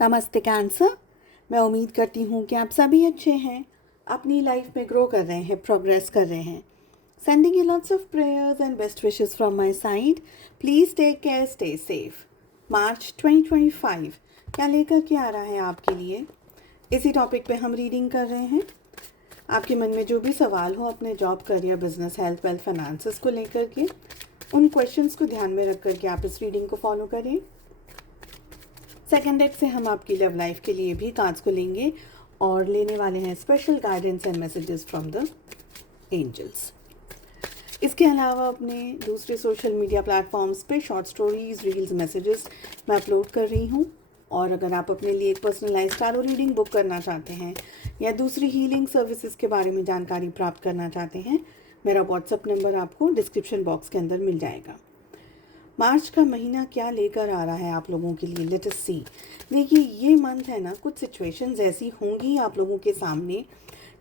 नमस्ते कैंसर। मैं उम्मीद करती हूँ कि आप सभी अच्छे हैं, अपनी लाइफ में ग्रो कर रहे हैं, प्रोग्रेस कर रहे हैं। Sending you lots of prayers and best wishes from my side. Please take care, stay safe. March 2025 क्या लेकर के आ रहा है आपके लिए, इसी टॉपिक पे हम रीडिंग कर रहे हैं। आपके मन में जो भी सवाल हो अपने job, career, business, health, wealth, finances को लेकर के, उन क्वेश्चंस को ध्यान में रख करके आप इस रीडिंग को फॉलो करें। सेकेंड डेक से हम आपकी लव लाइफ के लिए भी कार्ड्स को लेंगे और लेने वाले हैं special guidance and messages from the angels. इसके अलावा अपने दूसरे सोशल मीडिया प्लेटफॉर्म्स पे शॉर्ट स्टोरीज, रील्स, मैसेजेस मैं अपलोड कर रही हूँ। और अगर आप अपने लिए एक पर्सनलाइज्ड टारो रीडिंग बुक करना चाहते हैं या दूसरी हीलिंग सर्विसेज के बारे में जानकारी प्राप्त करना चाहते हैं, मेरा व्हाट्सएप नंबर आपको डिस्क्रिप्शन बॉक्स के अंदर मिल जाएगा। मार्च का महीना क्या लेकर आ रहा है आप लोगों के लिए, लेट अस सी। देखिए, ये मंथ है ना, कुछ सिचुएशंस ऐसी होंगी आप लोगों के सामने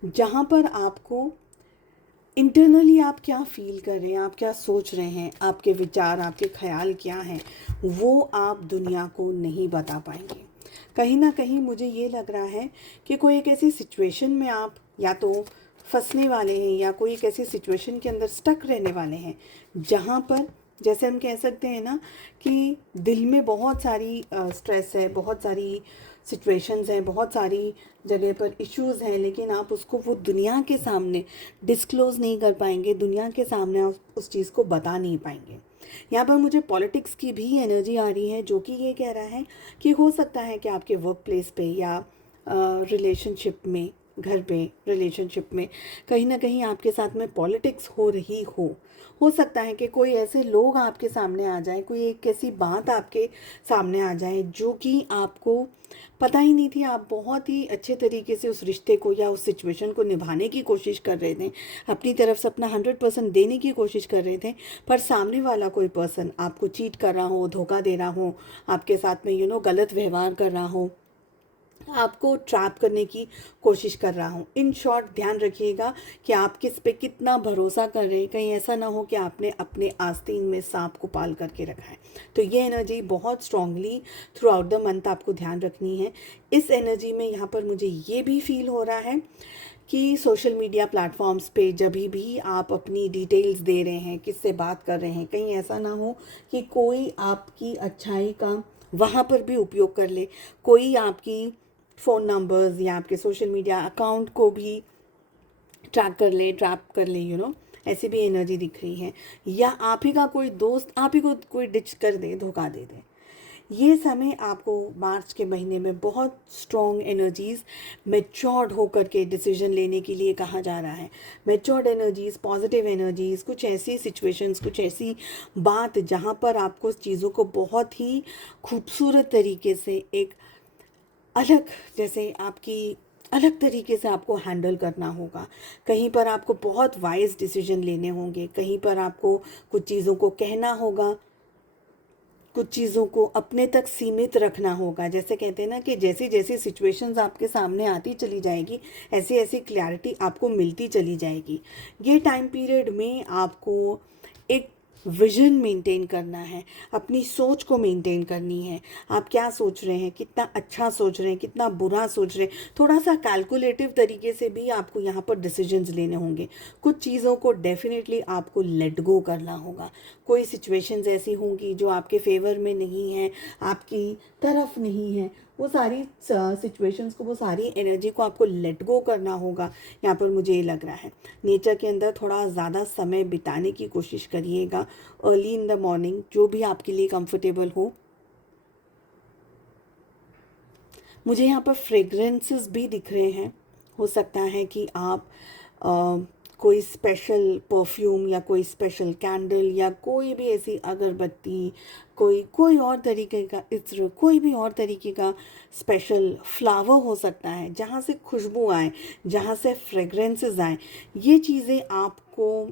जहाँ पर आपको इंटरनली आप क्या फील कर रहे हैं, आप क्या सोच रहे हैं, आपके विचार, आपके ख्याल क्या हैं, वो आप दुनिया को नहीं बता पाएंगे। कहीं ना कहीं मुझे ये लग रहा है कि कोई एक ऐसी सिचुएशन में आप या तो फंसने वाले हैं या कोई एक ऐसी सिचुएशन के अंदर स्टक रहने वाले हैं जहाँ पर, जैसे हम कह सकते हैं ना कि दिल में बहुत सारी स्ट्रेस है, बहुत सारी सिचुएशंस हैं, बहुत सारी जगह पर इश्यूज़ हैं, लेकिन आप उसको वो दुनिया के सामने डिस्क्लोज़ नहीं कर पाएंगे, दुनिया के सामने आप उस चीज़ को बता नहीं पाएंगे। यहाँ पर मुझे पॉलिटिक्स की भी एनर्जी आ रही है, जो कि ये कह रहा है कि हो सकता है कि आपके वर्क प्लेस पे या रिलेशनशिप में, घर पे रिलेशनशिप में कहीं ना कहीं आपके साथ में पॉलिटिक्स हो रही हो सकता है कि कोई ऐसे लोग आपके सामने आ जाए, कोई एक ऐसी बात आपके सामने आ जाए जो कि आपको पता ही नहीं थी। आप बहुत ही अच्छे तरीके से उस रिश्ते को या उस सिचुएशन को निभाने की कोशिश कर रहे थे, अपनी तरफ से अपना 100% देने की कोशिश कर रहे थे, पर सामने वाला कोई पर्सन आपको चीट कर रहा हो, धोखा दे रहा हो, आपके साथ में गलत व्यवहार कर रहा हो, आपको ट्रैप करने की कोशिश कर रहा हूँ। इन शॉर्ट, ध्यान रखिएगा कि आप किस पे कितना भरोसा कर रहे हैं। कहीं ऐसा ना हो कि आपने अपने आस्तीन में सांप को पाल करके रखा है। तो ये एनर्जी बहुत strongly through out the month आपको ध्यान रखनी है। इस एनर्जी में यहाँ पर मुझे ये भी फील हो रहा है कि सोशल मीडिया प्लेटफॉर्म्स पे जब भी आप अपनी डिटेल्स दे रहे हैं, किससे बात कर रहे हैं, कहीं ऐसा ना हो कि कोई आपकी अच्छाई का वहाँ पर भी उपयोग कर ले, कोई आपकी फ़ोन नंबर्स या आपके सोशल मीडिया अकाउंट को भी ट्रैप कर ले, ऐसी भी एनर्जी दिख रही है। या आप ही का कोई दोस्त आप ही को कोई डिच कर दे, धोखा दे दे। ये समय आपको मार्च के महीने में बहुत स्ट्रॉन्ग एनर्जीज़, मैच्योर्ड होकर के डिसीजन लेने के लिए कहा जा रहा है। मैच्योर्ड एनर्जीज़, पॉजिटिव एनर्जीज़, कुछ ऐसी सिचुएशंस, कुछ ऐसी बात जहाँ पर आपको चीज़ों को बहुत ही खूबसूरत तरीके से, एक अलग, जैसे आपकी अलग तरीके से आपको हैंडल करना होगा। कहीं पर आपको बहुत वाइज डिसीजन लेने होंगे, कहीं पर आपको कुछ चीज़ों को कहना होगा, कुछ चीज़ों को अपने तक सीमित रखना होगा। जैसे कहते हैं ना कि जैसी जैसी सिचुएशंस आपके सामने आती चली जाएगी, ऐसी ऐसी क्लैरिटी आपको मिलती चली जाएगी। ये टाइम पीरियड में आपको एक विजन मेंटेन करना है, अपनी सोच को मेंटेन करनी है। आप क्या सोच रहे हैं, कितना अच्छा सोच रहे हैं, कितना बुरा सोच रहे हैं, थोड़ा सा कैलकुलेटिव तरीके से भी आपको यहाँ पर डिसीजंस लेने होंगे। कुछ चीज़ों को डेफिनेटली आपको लेट गो करना होगा। कोई सिचुएशंस ऐसी होंगी जो आपके फेवर में नहीं है, आपकी तरफ नहीं है, वो सारी सिचुएशंस को, वो सारी एनर्जी को आपको लेट गो करना होगा। यहाँ पर मुझे ये लग रहा है नेचर के अंदर थोड़ा ज़्यादा समय बिताने की कोशिश करिएगा, अर्ली इन द मॉर्निंग, जो भी आपके लिए कंफर्टेबल हो। मुझे यहाँ पर फ्रेग्रेंसेस भी दिख रहे हैं। हो सकता है कि आप कोई स्पेशल परफ्यूम या कोई स्पेशल कैंडल या कोई भी ऐसी अगरबत्ती, कोई कोई और तरीके का इत्र, कोई भी और तरीके का स्पेशल फ्लावर हो सकता है जहाँ से खुशबू आए, जहाँ से फ्रेग्रेंसेस आए। ये चीज़ें आपको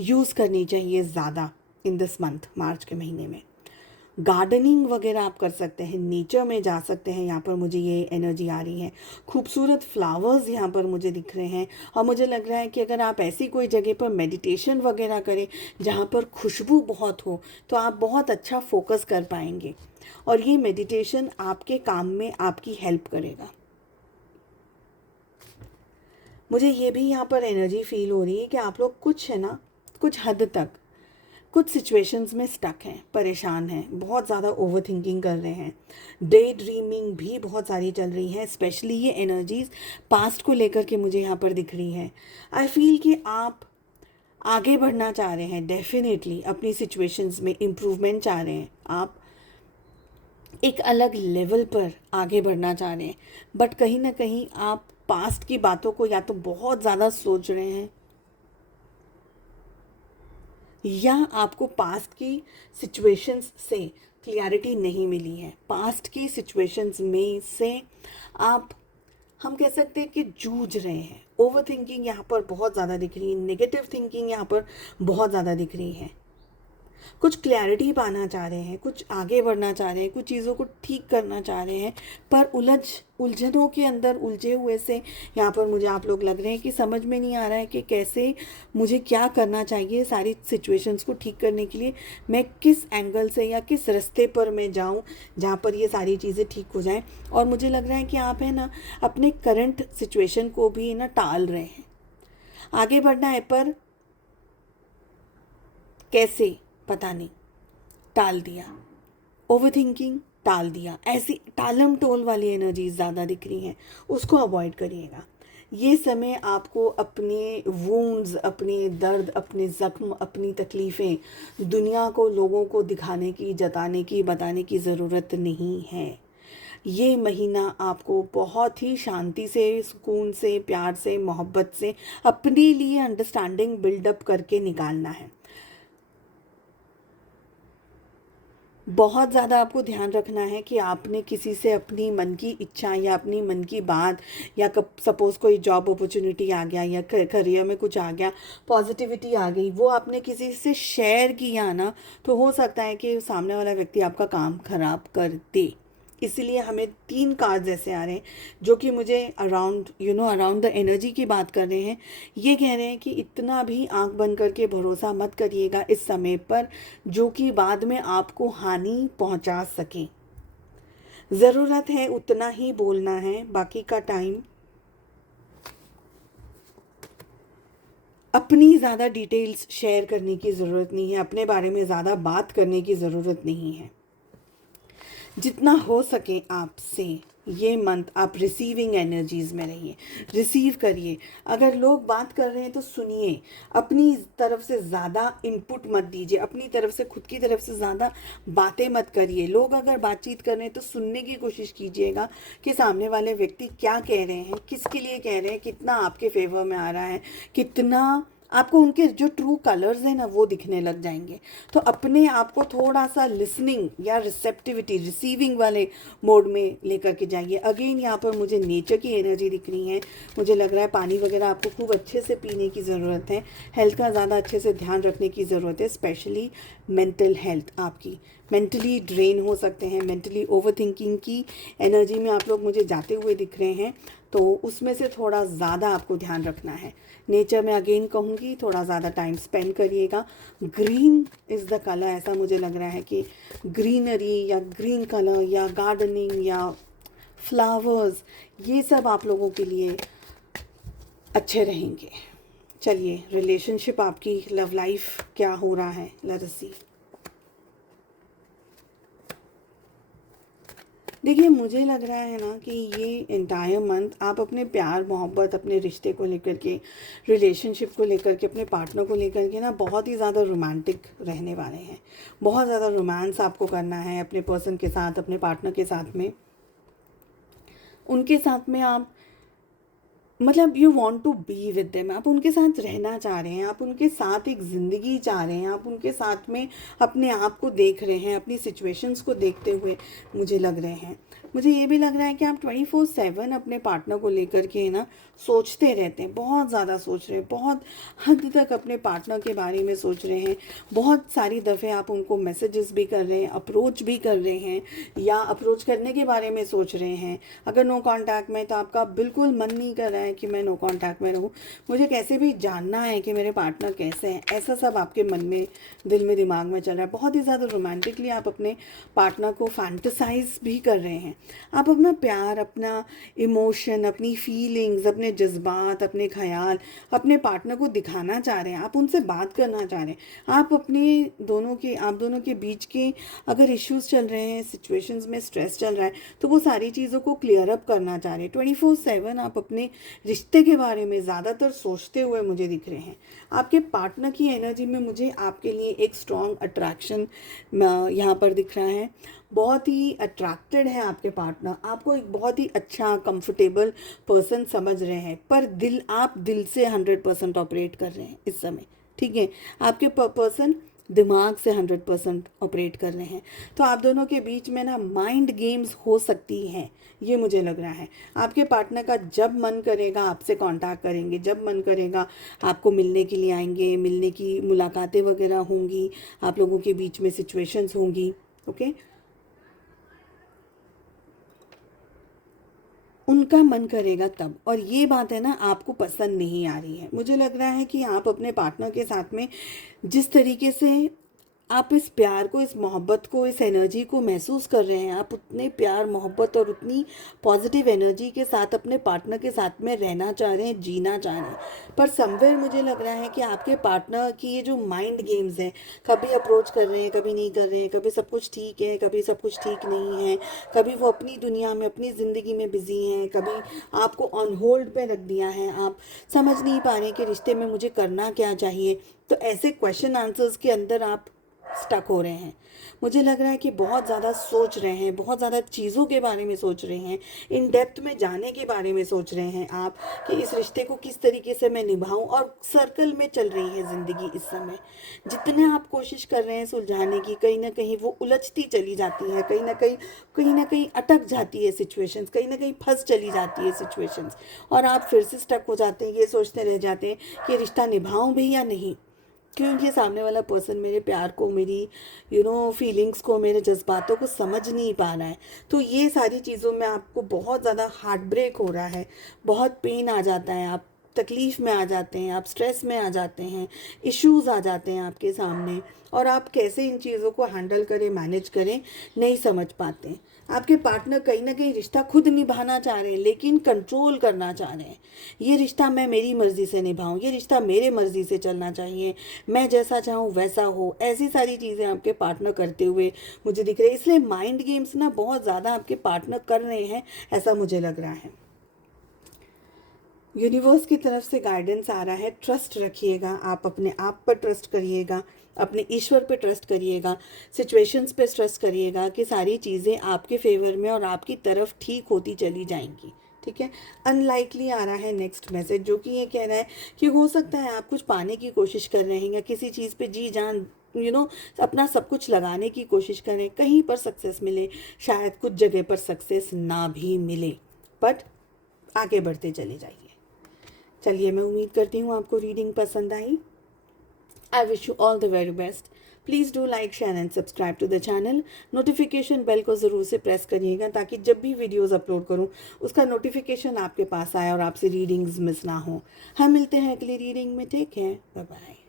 यूज़ करनी चाहिए ज़्यादा इन दिस मंथ, मार्च के महीने में। गार्डनिंग वगैरह आप कर सकते हैं, नेचर में जा सकते हैं। यहाँ पर मुझे ये एनर्जी आ रही है। खूबसूरत फ्लावर्स यहाँ पर मुझे दिख रहे हैं। और मुझे लग रहा है कि अगर आप ऐसी कोई जगह पर मेडिटेशन वगैरह करें जहाँ पर खुशबू बहुत हो, तो आप बहुत अच्छा फोकस कर पाएंगे। और ये मेडिटेशन आपके काम में आपकी हेल्प करेगा। मुझे ये भी यहाँ पर एनर्जी फील हो रही है कि आप लोग कुछ है ना, कुछ हद तक कुछ सिचुएशंस में स्टक हैं, परेशान हैं, बहुत ज़्यादा ओवर थिंकिंग कर रहे हैं, डे ड्रीमिंग भी बहुत सारी चल रही है। स्पेशली ये एनर्जीज पास्ट को लेकर के मुझे यहाँ पर दिख रही है। आई फील कि आप आगे बढ़ना चाह रहे हैं, डेफिनेटली अपनी सिचुएशंस में इम्प्रूवमेंट चाह रहे हैं, आप एक अलग लेवल पर आगे बढ़ना चाह रहे हैं, बट कहीं ना कहीं आप पास्ट की बातों को या तो बहुत ज़्यादा सोच रहे हैं, या आपको पास्ट की सिचुएशंस से क्लियरिटी नहीं मिली है। पास्ट की सिचुएशंस में से आप, हम कह सकते हैं कि जूझ रहे हैं। ओवर थिंकिंग यहाँ पर बहुत ज़्यादा दिख रही है, नेगेटिव थिंकिंग यहाँ पर बहुत ज़्यादा दिख रही है। कुछ क्लैरिटी पाना चाह रहे हैं, कुछ आगे बढ़ना चाह रहे हैं, कुछ चीज़ों को ठीक करना चाह रहे हैं, पर उलझनों के अंदर उलझे हुए से यहाँ पर मुझे आप लोग लग रहे हैं कि समझ में नहीं आ रहा है कि कैसे मुझे क्या करना चाहिए सारी सिचुएशंस को ठीक करने के लिए। मैं किस एंगल से या किस रास्ते पर मैं जाऊँ जहाँ पर ये सारी चीज़ें ठीक हो जाएं। और मुझे लग रहा है कि आप है ना अपने करंट सिचुएशन को भी ना टाल रहे हैं। आगे बढ़ना है पर कैसे पता नहीं, टाल दिया। ओवर थिंकिंग टाल दिया, ऐसी टालम टोल वाली एनर्जी ज़्यादा दिख रही हैं, उसको अवॉइड करिएगा। ये समय आपको अपने वूंड्स, अपने दर्द, अपने ज़ख्म, अपनी तकलीफ़ें दुनिया को, लोगों को दिखाने की, जताने की, बताने की ज़रूरत नहीं है। ये महीना आपको बहुत ही शांति से, सुकून से, प्यार से, मोहब्बत से अपने लिए अंडरस्टैंडिंग बिल्डअप करके निकालना है। बहुत ज़्यादा आपको ध्यान रखना है कि आपने किसी से अपनी मन की इच्छा या अपनी मन की बात, या सपोज़ कोई जॉब अपॉर्चुनिटी आ गया या करियर में कुछ आ गया, पॉजिटिविटी आ गई, वो आपने किसी से शेयर किया ना, तो हो सकता है कि सामने वाला व्यक्ति आपका काम ख़राब कर दे। इसीलिए हमें 3 कार्ड्स ऐसे आ रहे हैं जो कि मुझे अराउंड द एनर्जी की बात कर रहे हैं। ये कह रहे हैं कि इतना भी आंख बंद करके भरोसा मत करिएगा इस समय पर, जो कि बाद में आपको हानि पहुंचा सके। ज़रूरत है उतना ही बोलना है, बाकी का टाइम अपनी ज़्यादा डिटेल्स शेयर करने की ज़रूरत नहीं है, अपने बारे में ज़्यादा बात करने की ज़रूरत नहीं है। जितना हो सके आपसे ये मंथ आप रिसीविंग एनर्जीज़ में रहिए, रिसीव करिए। अगर लोग बात कर रहे हैं तो सुनिए, अपनी तरफ से ज़्यादा इनपुट मत दीजिए, अपनी तरफ से, खुद की तरफ से ज़्यादा बातें मत करिए। लोग अगर बातचीत कर रहे हैं तो सुनने की कोशिश कीजिएगा कि सामने वाले व्यक्ति क्या कह रहे हैं, किसके लिए कह रहे हैं, कितना आपके फेवर में आ रहा है, कितना आपको उनके जो ट्रू कलर्स हैं ना वो दिखने लग जाएंगे। तो अपने आप को थोड़ा सा लिसनिंग या रिसेप्टिविटी, रिसीविंग वाले मोड में लेकर के जाइए। अगेन यहाँ पर मुझे नेचर की एनर्जी दिख रही है। मुझे लग रहा है पानी वगैरह आपको खूब अच्छे से पीने की ज़रूरत है, हेल्थ का ज़्यादा अच्छे से ध्यान रखने की ज़रूरत है। स्पेशली मेंटल हेल्थ, आपकी मेंटली ड्रेन हो सकते हैं, मेंटली ओवर थिंकिंग की एनर्जी में आप लोग मुझे जाते हुए दिख रहे हैं, तो उसमें से थोड़ा ज़्यादा आपको ध्यान रखना है। नेचर में अगेन कहूँगी थोड़ा ज़्यादा टाइम स्पेंड करिएगा। ग्रीन इज़ द कलर, ऐसा मुझे लग रहा है कि ग्रीनरी या ग्रीन कलर या गार्डनिंग या फ्लावर्स, ये सब आप लोगों के लिए अच्छे रहेंगे। चलिए, रिलेशनशिप आपकी, लव लाइफ क्या हो रहा है, लेट अस सी। देखिए, मुझे लग रहा है ना कि ये एंटायर मंथ आप अपने प्यार, मोहब्बत, अपने रिश्ते को लेकर के, रिलेशनशिप को लेकर के, अपने पार्टनर को लेकर के ना बहुत ही ज़्यादा रोमांटिक रहने वाले हैं। बहुत ज़्यादा रोमांस आपको करना है अपने पर्सन के साथ, अपने पार्टनर के साथ में। उनके साथ में आप, मतलब you want to be with them, आप उनके साथ रहना चाह रहे हैं, आप उनके साथ एक ज़िंदगी चाह रहे हैं, आप उनके साथ में अपने आप को देख रहे हैं, अपनी सिचुएशंस को देखते हुए मुझे लग रहे हैं। मुझे ये भी लग रहा है कि आप 24/7 अपने पार्टनर को लेकर के ना सोचते रहते हैं, बहुत ज़्यादा सोच रहे हैं, बहुत हद तक अपने पार्टनर के बारे में सोच रहे हैं। बहुत सारी दफ़े आप उनको मैसेजेस भी कर रहे हैं, अप्रोच भी कर रहे हैं, या अप्रोच करने के बारे में सोच रहे हैं। अगर नो कॉन्टैक्ट में तो आपका बिल्कुल मन नहीं कर रहा है है कि मैं नो कांटेक्ट में रहूँ, मुझे कैसे भी जानना है कि मेरे पार्टनर कैसे हैं, ऐसा सब आपके मन में, दिल में, दिमाग में चल रहा है। बहुत ही ज़्यादा रोमांटिकली आप अपने पार्टनर को फैंटसाइज भी कर रहे हैं। आप अपना प्यार, अपना इमोशन, अपनी फीलिंग्स, अपने जज्बात, अपने ख्याल अपने पार्टनर को दिखाना चाह रहे हैं, आप उनसे बात करना चाह रहे हैं। आप दोनों के बीच के अगर इश्यूज चल रहे हैं, सिचुएशंस में स्ट्रेस चल रहा है, तो वो सारी चीज़ों को क्लियर अप करना चाह रहे हैं। 24/7 आप अपने रिश्ते के बारे में ज़्यादातर सोचते हुए मुझे दिख रहे हैं। आपके पार्टनर की एनर्जी में मुझे आपके लिए एक स्ट्रॉन्ग अट्रैक्शन यहाँ पर दिख रहा है। बहुत ही अट्रैक्टेड है आपके पार्टनर, आपको एक बहुत ही अच्छा कंफर्टेबल पर्सन समझ रहे हैं, पर आप दिल से 100% ऑपरेट कर रहे हैं इस समय, ठीक है। आपके पर्सन दिमाग से 100% ऑपरेट कर रहे हैं। तो आप दोनों के बीच में ना माइंड गेम्स हो सकती हैं, ये मुझे लग रहा है। आपके पार्टनर का जब मन करेगा आपसे कांटेक्ट करेंगे, जब मन करेगा आपको मिलने के लिए आएंगे, मिलने की मुलाकातें वगैरह होंगी, आप लोगों के बीच में सिचुएशंस होंगी, ओके। उनका मन करेगा तब। और ये बात है ना, आपको पसंद नहीं आ रही है। मुझे लग रहा है कि आप अपने पार्टनर के साथ में जिस तरीके से आप इस प्यार को, इस मोहब्बत को, इस एनर्जी को महसूस कर रहे हैं, आप उतने प्यार, मोहब्बत और उतनी पॉजिटिव एनर्जी के साथ अपने पार्टनर के साथ में रहना चाह रहे हैं, जीना चाह रहे हैं। पर समवेयर मुझे लग रहा है कि आपके पार्टनर की ये जो माइंड गेम्स हैं, कभी अप्रोच कर रहे हैं, कभी नहीं कर रहे हैं, कभी सब कुछ ठीक है, कभी सब कुछ ठीक नहीं है, कभी वो अपनी दुनिया में, अपनी ज़िंदगी में बिजी हैं, कभी आपको ऑन होल्ड पे रख दिया है। आप समझ नहीं पा रहे कि रिश्ते में मुझे करना क्या चाहिए। तो ऐसे क्वेश्चन आंसर्स के अंदर आप स्टक हो रहे हैं। मुझे लग रहा है कि बहुत ज़्यादा सोच रहे हैं, बहुत ज़्यादा चीज़ों के बारे में सोच रहे हैं, इन डेप्थ में जाने के बारे में सोच रहे हैं आप, कि इस रिश्ते को किस तरीके से मैं निभाऊं। और सर्कल में चल रही है ज़िंदगी इस समय। जितने आप कोशिश कर रहे हैं सुलझाने की, कहीं ना कहीं वो उलझती चली जाती है, कहीं ना कहीं अटक जाती है सिचुएशंस, कहीं ना कहीं फंस चली जाती है सिचुएशंस, और आप फिर से स्टक हो जाते हैं, ये सोचते रह जाते हैं कि रिश्ता निभाऊं भी या नहीं, क्योंकि सामने वाला पर्सन मेरे प्यार को, मेरी फीलिंग्स को, मेरे जज्बातों को समझ नहीं पा रहा है। तो ये सारी चीज़ों में आपको बहुत ज़्यादा हार्ट ब्रेक हो रहा है, बहुत पेन आ जाता है, आप तकलीफ़ में आ जाते हैं, आप स्ट्रेस में आ जाते हैं, इश्यूज़ आ जाते हैं आपके सामने, और आप कैसे इन चीज़ों को हैंडल करें, मैनेज करें, नहीं समझ पाते। आपके पार्टनर कहीं ना कहीं रिश्ता खुद निभाना चाह रहे हैं, लेकिन कंट्रोल करना चाह रहे हैं। ये रिश्ता मैं मेरी मर्ज़ी से निभाऊं, ये रिश्ता मेरे मर्ज़ी से चलना चाहिए, मैं जैसा चाहूँ वैसा हो, ऐसी सारी चीज़ें आपके पार्टनर करते हुए मुझे दिख रहे हैं। इसलिए माइंड गेम्स ना बहुत ज़्यादा आपके पार्टनर कर रहे हैं, ऐसा मुझे लग रहा है। यूनिवर्स की तरफ से गाइडेंस आ रहा है, ट्रस्ट रखिएगा, आप अपने आप पर ट्रस्ट करिएगा, अपने ईश्वर पे ट्रस्ट करिएगा, सिचुएशंस पे ट्रस्ट करिएगा कि सारी चीज़ें आपके फेवर में और आपकी तरफ ठीक होती चली जाएंगी, ठीक है। अनलाइकली आ रहा है नेक्स्ट मैसेज, जो कि ये कह रहा है कि हो सकता है आप कुछ पाने की कोशिश कर रहे हैं, या किसी चीज़ पे जी जान अपना सब कुछ लगाने की कोशिश करें, कहीं पर सक्सेस मिले, शायद कुछ जगह पर सक्सेस ना भी मिले, बट आगे बढ़ते चले जाइए। चलिए, मैं उम्मीद करती हूँ आपको रीडिंग पसंद आई। I wish you all the very best. Please do like, share and subscribe to the channel. Notification bell को ज़रूर से प्रेस करिएगा, ताकि जब भी वीडियोस अपलोड करूँ उसका नोटिफिकेशन आपके पास आए और आपसे रीडिंग्स मिस ना हो। हम मिलते हैं अगली रीडिंग में। Take care, bye bye.